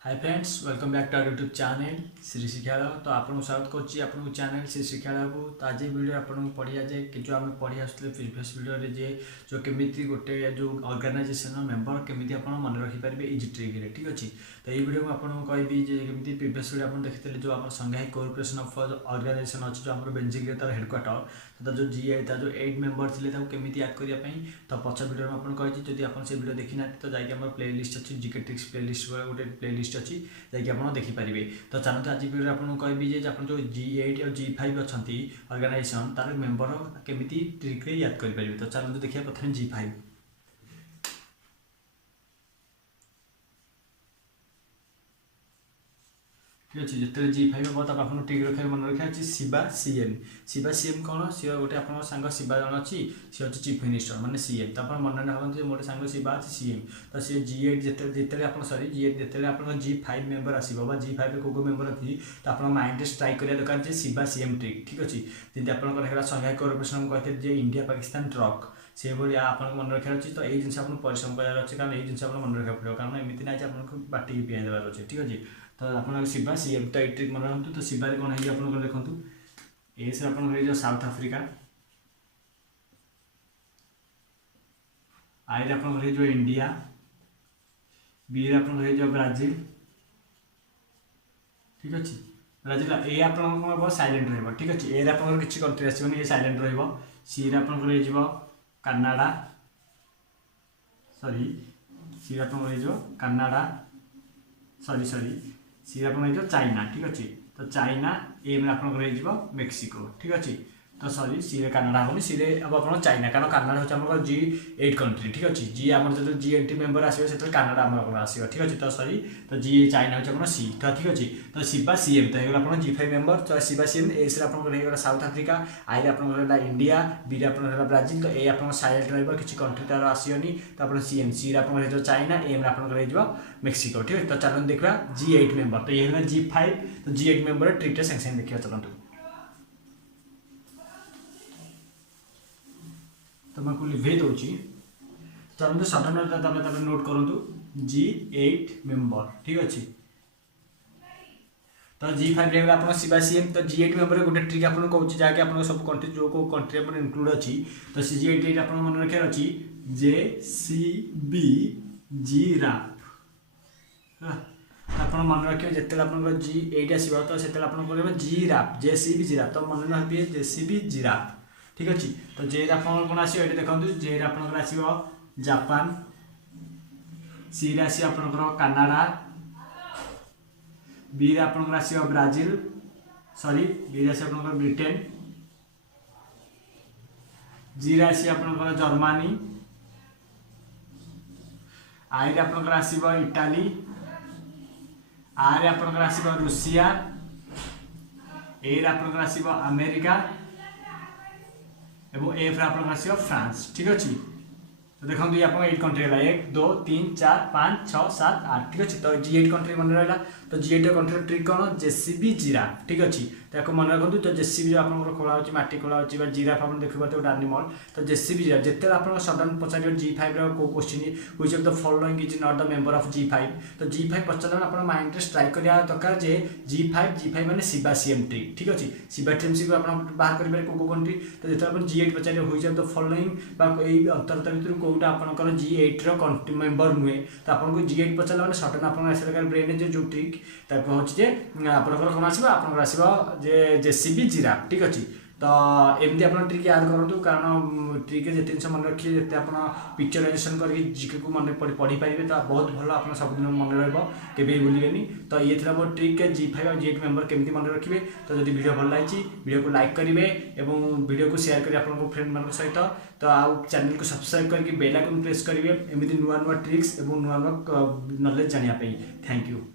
Hi friends, welcome back to our YouTube channel Shri Shikshalaya. तो आपको स्वागत करुच्ची आपन चैनल श्री शिक्षालय को। तो आज वीडियो आपन पढ़िया जे कि जो आम पढ़ी आसुले प्रीवियस वीडियो रे जे जो केमिति गोटे जो ऑर्गेनाइजेशन मेंबर केमिति आपन मन रखि पारिबे इजी ट्रिक रे। ठीक अछि। तो ये वीडियो में आपन कहबी जे केमिति प्रीवियस वीडियो आपन देखितले जो आपन संघाई कोऑपरेशन ऑफ ऑर्गेनाइजेशन अछि जो हमर बेंजिंग रे तार हेडक्वार्टर तो जो जीए ता जो 8 मेंबर थिले ताको केमिति ऐड करिया पई तो पछ वीडियो में आपन कहि जदि आपन से वीडियो देखि ना तो जाई के हमर प्लेलिस्ट अछि gktricks प्लेलिस्ट गोटे प्लेलिस्ट अछि जाई के आपन देखि परिबे। तो चलते आज वीडियो आपन कहबी जे आपन जो G8 और G5 अछंती ऑर्गेनाइजेशन तार मेंबर केमिति ट्रिक रे याद करि परिबे। तो चलते देखिया प्रथम G5। ठीक अच्छे जिते G5 हम तब आप ट्रिक रखे मन रखा अच्छी शिवा सीएम कौन सी गोटे आप सांग शिवा जन अच्छी सी अच्छी चीफ मिनिस्टर माने सीएम तो आप मन भावती मोटे सांग शिवा अच्छी सीएम तो सी G8 जिते आप सरी G8 जिते आप G5 मेंबर आसो G5 को मेंबर अच्छी तो आप माइंड स्ट्राइक करा दरकार शिवा सीएम ट्रिक। ठीक अच्छे जमी आप संघाई कोऑपरेशन कहते इंडिया पाकिस्तान ट्रक से भाई आप मन रखार अच्छी। तो ये जिन परिश्रम करार अच्छे कारण ये जिन मन रखा पड़ो कारण एमती ना आपको बाटी पिया देवार अच्छे। ठीक अच्छे तो आप शिवा सीएम तो ये ट्रिक मन रखु। तो शिवार कौन है आप देखते एस आप साउथ आफ्रिका आई आप इंडिया बी आप ब्राजिल। ठीक अच्छे ब्राजिल ए आप साइलेंट रहा। ठीक अच्छे ए आप किसी कंट्री आसबनी ये साइलेंट सी आप कनाडा सॉरी सी आप कनाडा सॉरी सी आप चाइना। ठीक अच्छे तो चाइना एम आप मेक्सिको। ठीक अच्छे तो सॉरी सी कनाडा होनी सी अब आप चाइना कारण कनाडा हूँ G8 कंट्री। ठीक अच्छे जी आम जो G8 मेंबर आसो से कनाडा आम आसो। ठीक अच्छे तो सॉरी तो जी चाइना हूँ सी। तो ठीक अच्छे तो शिवा सीएम तो होगा आप G5 मेंबर तो शिवा सीएम एस आप साउथ आफ्रिका आई आप इंडिया बी आप ब्राजिल। तो ए आप साइलेंट रहा किसी कंट्री तार आसनी तो आप सीएम सी आप चाइना एम आप मेक्सिको। ठीक है तो चलो देखा G8 मेंबर तो ये G5 तो G8 मेंबर ट्रिक सागे सागे देखा चलते। तो मैं लिभे दूसरी चलते सडन नोट करूँ G8 मेंबर। ठीक अच्छे तो G5 रे आप शिवा सीएम तो G8 मेंबर गोटे ट्रिक आपको कहूँ जहाँकि आप सब कंट्री जो कंट्री आप इनक्लूड अच्छी तो G8 आप मन रखार अच्छी JCB जिराफ। आप मन रखिए जिते आप G8 आसो तो से आप जिराफ JCB जिराफ तो मन रखिए JCB जिराफ। ठीक अच्छे तो जे कौन आसो ये देखो जे आसो जापान सी आसो आप कनाडा बी आप आसो ब्राजिल सॉरी बी आसो आप ब्रिटेन जी आसो आप जर्मनी आई आप आसो इटाली आर आप आसो रूसिया ए आप आसो अमेरिका एवं एफ आप आसो फ्रांस। ठीक अच्छे तो देखो ये आप 8 कंट्री है 1 2 3 4 5 6 7 8। ठीक अच्छे तो G8 कंट्री मन रहा तो G8 कंट्री ट्रिक कौन JCB जिराफ। ठीक अच्छे तो मन रखु तो JCB जो आप खोला हो मटी खोला हो जिराफ आप देखिए गोटे एनिमल तो JCB जिराफ जिते आप sudden Pachar G5 question which of the following is not the member of G5 तो G5 पचार आप माइंड स्ट्राइक करा दरकार जे G5 माने शिवा सीएम ट्रिक। ठीक अच्छे शिवा सीएम आप बाहर करेंगे को कंट्री तो जिते आप G8 पचार व्हिच ऑफ द फॉलोइंग अंतरता भर कौटा आपंकर G8 रो मेंबर नुहे तो आपको G8 पचार मैंने सडन आप ब्रेन जो ट्रिक हूँ आपंकर कौन आसो JCB जिराफ। ठीक अच्छे तो एमती आप ट्रिक याद करूँ कारण ट्रिक जिते जिन मन रखिए जिते आप पिक्चराइजेसन करके जीके को मन पढ़ी पारे तो बहुत भल आप सबुद मन रही भूलेनि। तो ये थी मोर ट्रिक G5 और G8 मेंबर केमी मन रखिए। तो जब वीडियो भल लगी वीडियो को लाइक करेंगे और वीडियो को शेयर करेंगे आपको फ्रेंड मान सहित तो आउ चैनल को सब्सक्राइब करके बेल आइकन प्रेस करेंगे एमती नुआ नुआ ट्रिक्स और नुआ नुआ नॉलेज जानापी। Thank you.